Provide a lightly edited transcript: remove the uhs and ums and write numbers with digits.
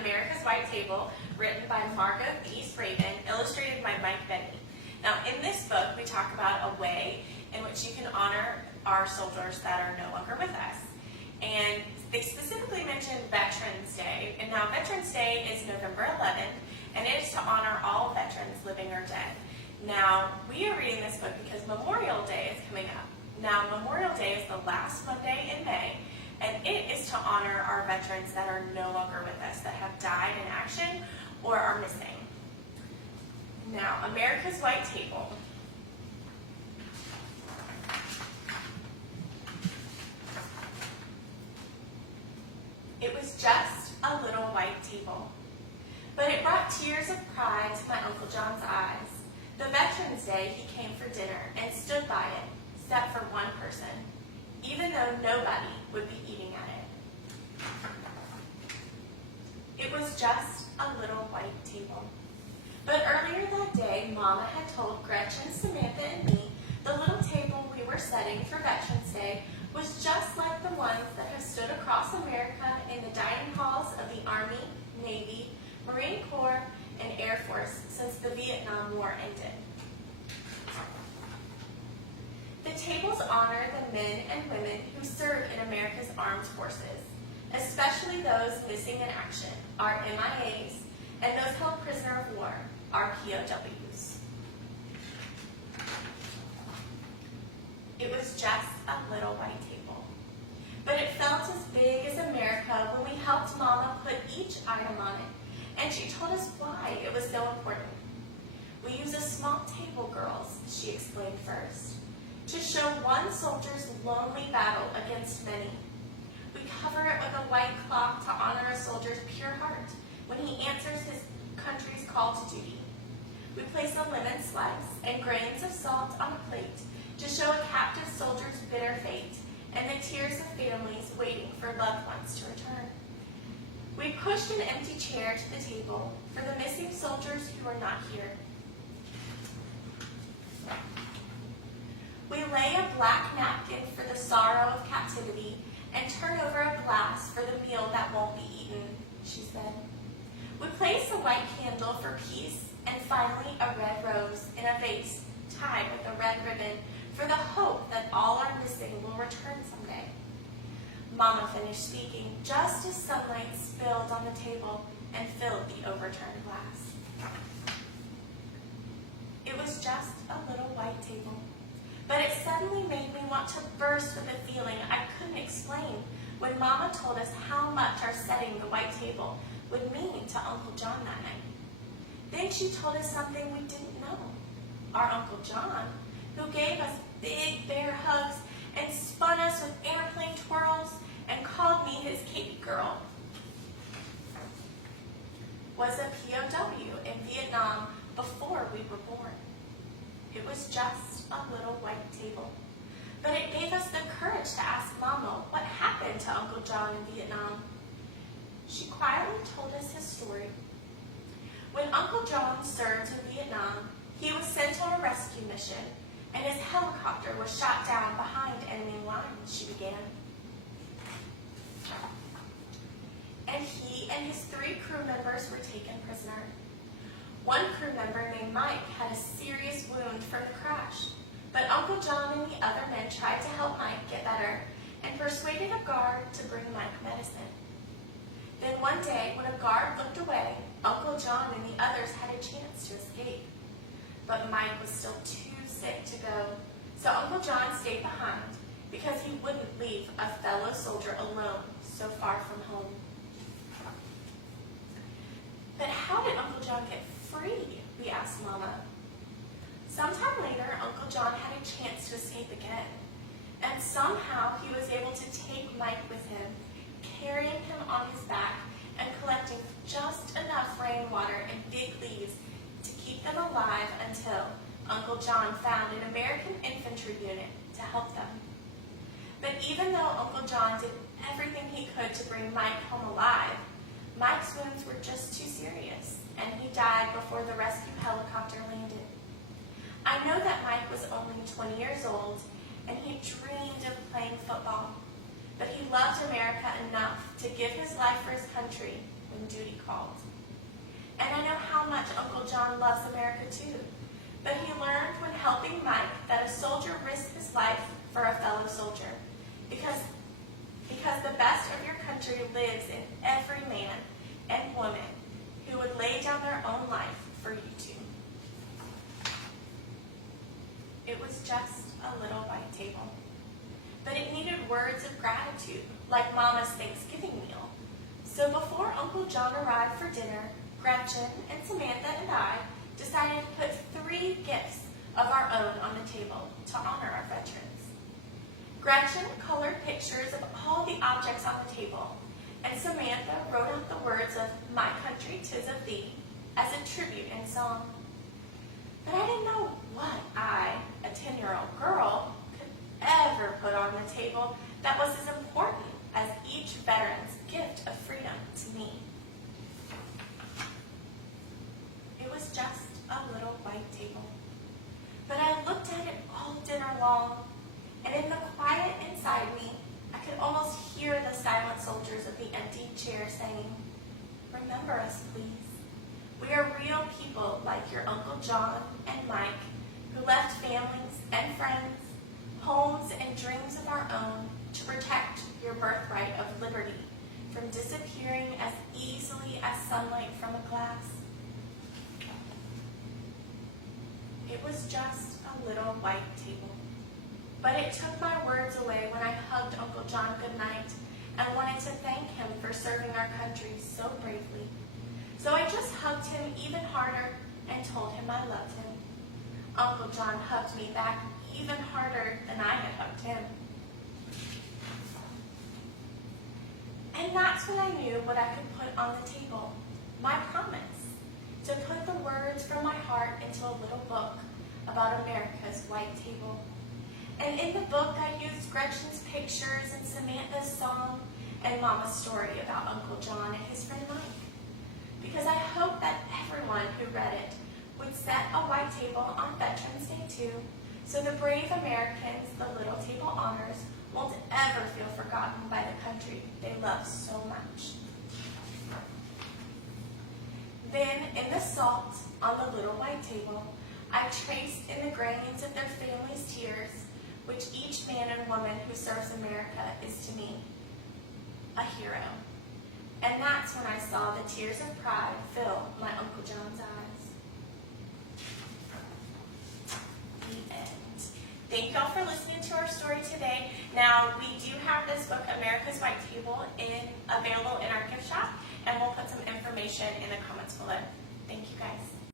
America's White Table, written by Margot, Theis, illustrated by Mike Benny. Now, in this book, we talk about a way in which you can honor our soldiers that are no longer with us. And they specifically mentioned Veterans Day. And now, Veterans Day is November 11th, and it is to honor all veterans, living or dead. Now, we are reading this book because Memorial Day is coming up. Now, Memorial Day is the last Monday in May, and it is to honor our veterans that are no longer with us, that have died in action or are missing. Now, America's White Table. It was just a little white table, but it brought tears of pride to my Uncle John's eyes. The Veterans Day, he came for dinner and stood by it, except for one person, even though nobody would be eating at it. It was just a little white table. But earlier that day, Mama had told Gretchen, Samantha, and me the little table we were setting for Veterans Day was just like the ones that have stood across America in the dining halls of the Army, Navy, Marine Corps, and Air Force since the Vietnam War ended. The tables honor the men and women who serve in America's armed forces, especially those missing in action, our MIAs, and those held prisoner of war, our POWs. It was just a little white table, but it felt as big as America when we helped Mama put each item on it, and she told us why it was so important. We use a small table, girls, she explained first, to show one soldier's lonely battle against many. We cover it with a white cloth to honor a soldier's pure heart when he answers his country's call to duty. We place a lemon slice and grains of salt on a plate to show a captive soldier's bitter fate and the tears of families waiting for loved ones to return. We pushed an empty chair to the table for the missing soldiers who are not here. We lay a black napkin for the sorrow of captivity and turn over a glass for the meal that won't be eaten, she said. We place a white candle for peace and finally a red rose in a vase tied with a red ribbon for the hope that all our missing will return someday. Mama finished speaking just as sunlight spilled on the table and filled the overturned glass. It was just a little white table, but it suddenly made me want to burst with a feeling I couldn't explain when Mama told us how much our setting the white table would mean to Uncle John that night. Then she told us something we didn't know. Our Uncle John, who gave us big bear hugs and spun us with airplane twirls and called me his Cape girl, was a POW in Vietnam before we were born. It was just a little white table, but it gave us the courage to ask Mama what happened to Uncle John in Vietnam. She quietly told us his story. When Uncle John served in Vietnam, he was sent on a rescue mission, and his helicopter was shot down behind enemy lines, she began. And he and his 3 crew members were taken prisoner. One crew member named Mike had a serious wound from the crash, but Uncle John and the other men tried to help Mike get better and persuaded a guard to bring Mike medicine. Then one day, when a guard looked away, Uncle John and the others had a chance to escape. But Mike was still too sick to go, so Uncle John stayed behind because he wouldn't leave a fellow soldier alone so far from home. But how did Uncle John get free? We asked Mama. Sometime later, Uncle John had a chance to escape again, and somehow he was able to take Mike with him, carrying him on his back and collecting just enough rainwater and big leaves to keep them alive until Uncle John found an American infantry unit to help them. But even though Uncle John did everything he could to bring Mike home alive, Mike's wounds were just too serious, and he died before the rescue helicopter landed. I know that Mike was only 20 years old, and he dreamed of playing football, but he loved America enough to give his life for his country when duty called. And I know how much Uncle John loves America too, but he learned when helping Mike that a soldier risks his life for a fellow soldier, because the best of your country lives in every man and woman who would lay down their own life for you two. It was just a little white table, but it needed words of gratitude, like Mama's Thanksgiving meal. So before Uncle John arrived for dinner, Gretchen and Samantha and I decided to put 3 gifts of our own on the table to honor our veterans. Gretchen colored pictures of all the objects on the table, and Samantha wrote out the words of "My country, 'tis of thee" as a tribute in song. But I didn't know what I, a 10-year-old girl, could ever put on the table that was as important as each veteran's gift of freedom to me. It was just a little white table, but I looked at it all dinner long, and in the quiet inside me, I could almost hear the silent soldiers of the empty chair saying, "Remember us, please. We are real people like your Uncle John and Mike, who left families and friends, homes and dreams of our own to protect your birthright of liberty from disappearing as easily as sunlight from a glass." It was just a little white table, but it took my words away when I hugged Uncle John goodnight and wanted to thank him for serving our country so bravely. So I just hugged him even harder and told him I loved him. Uncle John hugged me back even harder than I had hugged him. And that's when I knew what I could put on the table, my promise, to put the words from my heart into a little book about America's white table. And in the book, I used Gretchen's pictures and Samantha's song and Mama's story about Uncle John and his friend Mike, because I hope that everyone who read it would set a white table on Veterans Day too, so the brave Americans the little table honors won't ever feel forgotten by the country they love so much. Then, in the salt on the little white table, I traced in the grains of their families' tears, which each man and woman who serves America is to me a hero. And that's when I saw the tears of pride fill my Uncle John's eyes. The end. Thank y'all for listening to our story today. Now, we do have this book, America's White Table, available in our gift shop, and we'll put some information in the comments below. Thank you, guys.